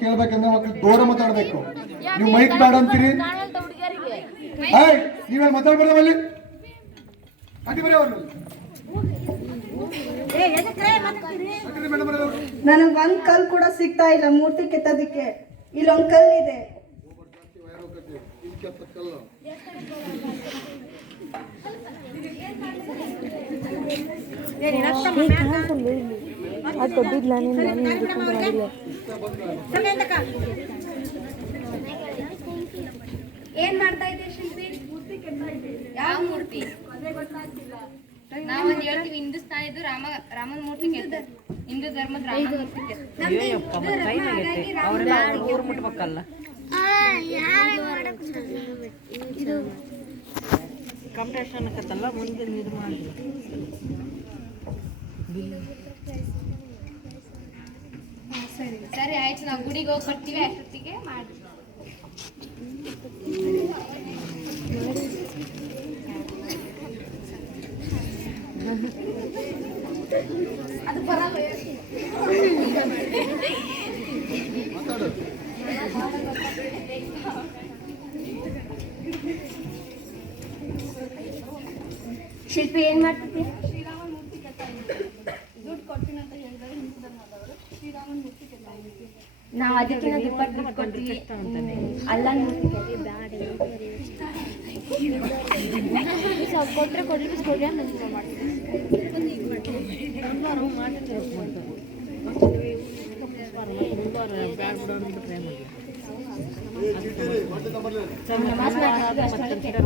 ಕೇಳ್ಬೇಕಂದ್ರೆ ಮಕ್ಳು ದೂರ ಮಾತಾಡ್ಬೇಕು. ನೀವು ಮೈಕ್ ಬೇಡ ಅಂತೀರಿ? ನೀವೇ ಮಾತಾಡ್ಬೇಡ ಅಲ್ಲಿ? ಅಡ್ಡಿ ಬರೀ ಅವ್ರು ನನಗೆ ಒಂದ್ ಕಲ್ ಕೂಡ ಸಿಗ್ತಾ ಇಲ್ಲ ಮೂರ್ತಿ ಕೆತ್ತೋದಿಕ್ಕೆ. ಇಲ್ಲೊಂದ್ ಕಲ್ ಇದೆ. ಏನ್ ಮಾಡ್ತಾ ಇದ್ದೆ ಶಿಲ್ಪಿ? ಯಾವ ಮೂರ್ತಿ? ನಾವೊಂದು ಹೇಳ್ತೀವಿ ಹಿಂದೂಸ್ತಾನಿದ್ದು ರಾಮ ರಾಮನ ಮೂರ್ತಿ ಹಿಂದೂ ಧರ್ಮದ ರಾಮನ ಮೂರ್ತಿ ಊರು ಮುಟ್ಬೇಕಲ್ಲ. ಕಾಂಪಿಟೇಷನ್ ಅನ್ನಕತ್ತಲ್ಲ ಮುಂದೆ ಇದು ಸರಿ ಆಯ್ತು ನಾವು ಗುಡಿಗೆ ಹೋಗಿ ಬರ್ತೀವಿ ಅಷ್ಟೊತ್ತಿಗೆ ಮಾಡಿ. ಅದು ಬರಲ್ಲ ಶಿಲ್ಪಿ ಏನ್ ಮಾಡ್ತಿದ್ದೆ ನಾವು ಅದಕ್ಕಿಂತ ದುಪ್ಪಟ್ಟು ದುಡ್ಡು ಕೊಡ್ತೀವಿ ಅಲ್ಲ ಕೊಟ್ಟರೆ ಕೊಡ್ಲಿಕ್ಕೆ ಕೊಡಿ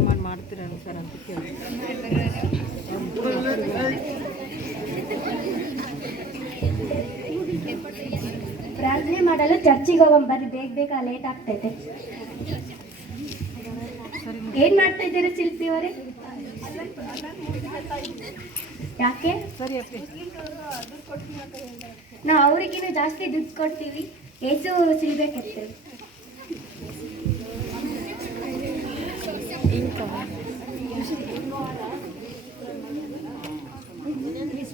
ಮಾಡಿ ಮಾಡ್ತೀರ ಸರ್ ಅಂತ ಕೇಳಿ ಮಾಡಲು ಚರ್ಚಿಗೆ ಹೋಗೋಣ ಬರ್ರಿ, ಬೇಗ ಬೇಗ ಲೇಟ್ ಆಗ್ತೈತೆ. ಏನ್ ಮಾಡ್ತಾ ಇದ್ದೀರಿ ಶಿಲ್ಪಿ ಅವರೇ? ಯಾಕೆ? ನಾವು ಅವ್ರಿಗಿನ್ನ ಜಾಸ್ತಿ ದುಡ್ಡು ಕೊಡ್ತೀವಿ. ಏಸು ಸಿಲ್ಬೆ ಕೆತ್ತೇವೆ.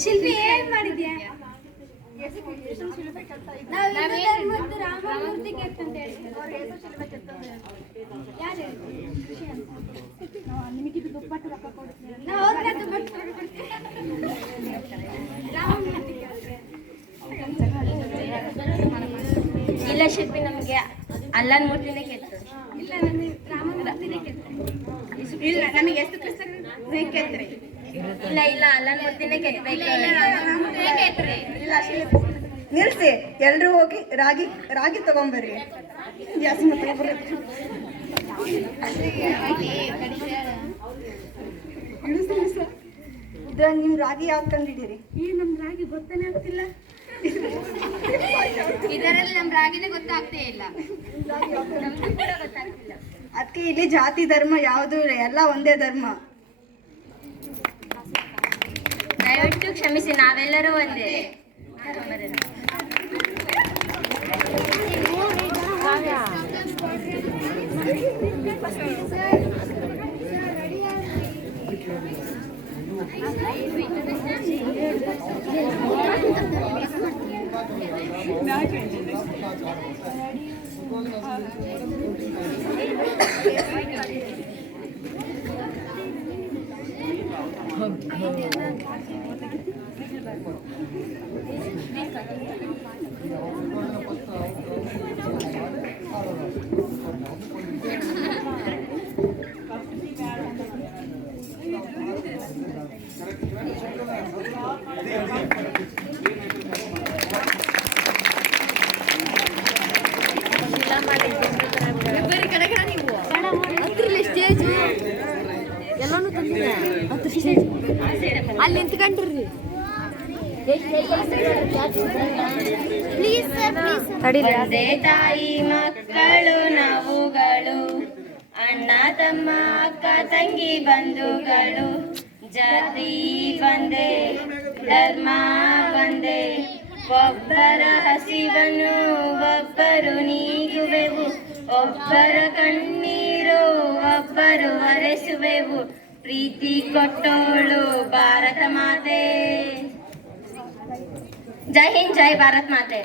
ಶಿಲ್ಪಿ ಏನ್ ಮಾಡಿದ್ಯಾ ಯಾರು ದುಪ್ಪಟ್ಟು ರೊಕ್ಕ ನಾವು ದುಪ್ಪಟ್ಟು ರಾಮಮೂರ್ತಿ ಇಲ್ಲ ಶಿಲ್ಪಿ ನಮಗೆ ಅಲ್ಲನ್ ಮೂರ್ತಿನೇ ಇಲ್ಲ ನನಗೆ ಕೆತ್ತು ಇಲ್ಲ ನಮಗೆ ಎಷ್ಟು ಪುಸ್ತಕ ಬೇಕೆತ್ರಿ ಇಲ್ಲ ಇಲ್ಲ ಅಲ್ಲನ ಮೂರ್ತಿನೇ ಕೆತ್ತಬೇಕು ಕೆತ್ರಿ ಇಲ್ಲ. ನಿಲ್ಸಿ ಎಲ್ರು ಹೋಗಿ ರಾಗಿ ರಾಗಿ ತಗೊಂಬರ್ರಿ. ಜಾಸ್ತಿ ಮತ್ತೆ ಬರ್ರಿ. ಇಳಿಸಿ, ಇಳಿಸಿ. ಇದು ನಿಮ್ ರಾಗಿ ಯಾವ್ದು ತಂದಿದ್ದೀರಿ? ಈ ನಮ್ ರಾಗಿ ಗೊತ್ತಾನೆ ಆಗ್ತಿಲ್ಲ. ಇದರಲ್ಲಿ ನಮ್ ರಾಗಿನೇ ಗೊತ್ತಾಗ್ತೇ ಇಲ್ಲ. ಅದಕ್ಕೆ ಇಲ್ಲಿ ಜಾತಿ ಧರ್ಮ ಯಾವುದು ಎಲ್ಲ ಒಂದೇ ಧರ್ಮ. ಕ್ಷಮಿಸಿ ನಾವೆಲ್ಲರೂ ಒಂದೇ ಎಲ್ಲಾನು ಅಲ್ಲಿ ನಿಂತ್ಕೊಂಡ್ರಿ ಒಂದೇ ತಾಯಿ ಮಕ್ಕಳು ತಮ್ಮ ಅಕ್ಕ ತಂಗಿ ಬಂಧುಗಳು ಜಾತಿ ಬಂದೆ ಧರ್ಮ ಬಂದೆ ಒಬ್ಬರ ಹಸಿವನ್ನು ಒಬ್ಬರು ನೀಗುವೆವು ಒಬ್ಬರ ಕಣ್ಣೀರು ಒಬ್ಬರು ಒರೆಸುವೆವು ಪ್ರೀತಿ ಕೊಟ್ಟೋಳು ಭಾರತ ಮಾತೆ ಜೈ ಹಿಂದ್ ಜೈ ಭಾರತ್ ಮಾತೆ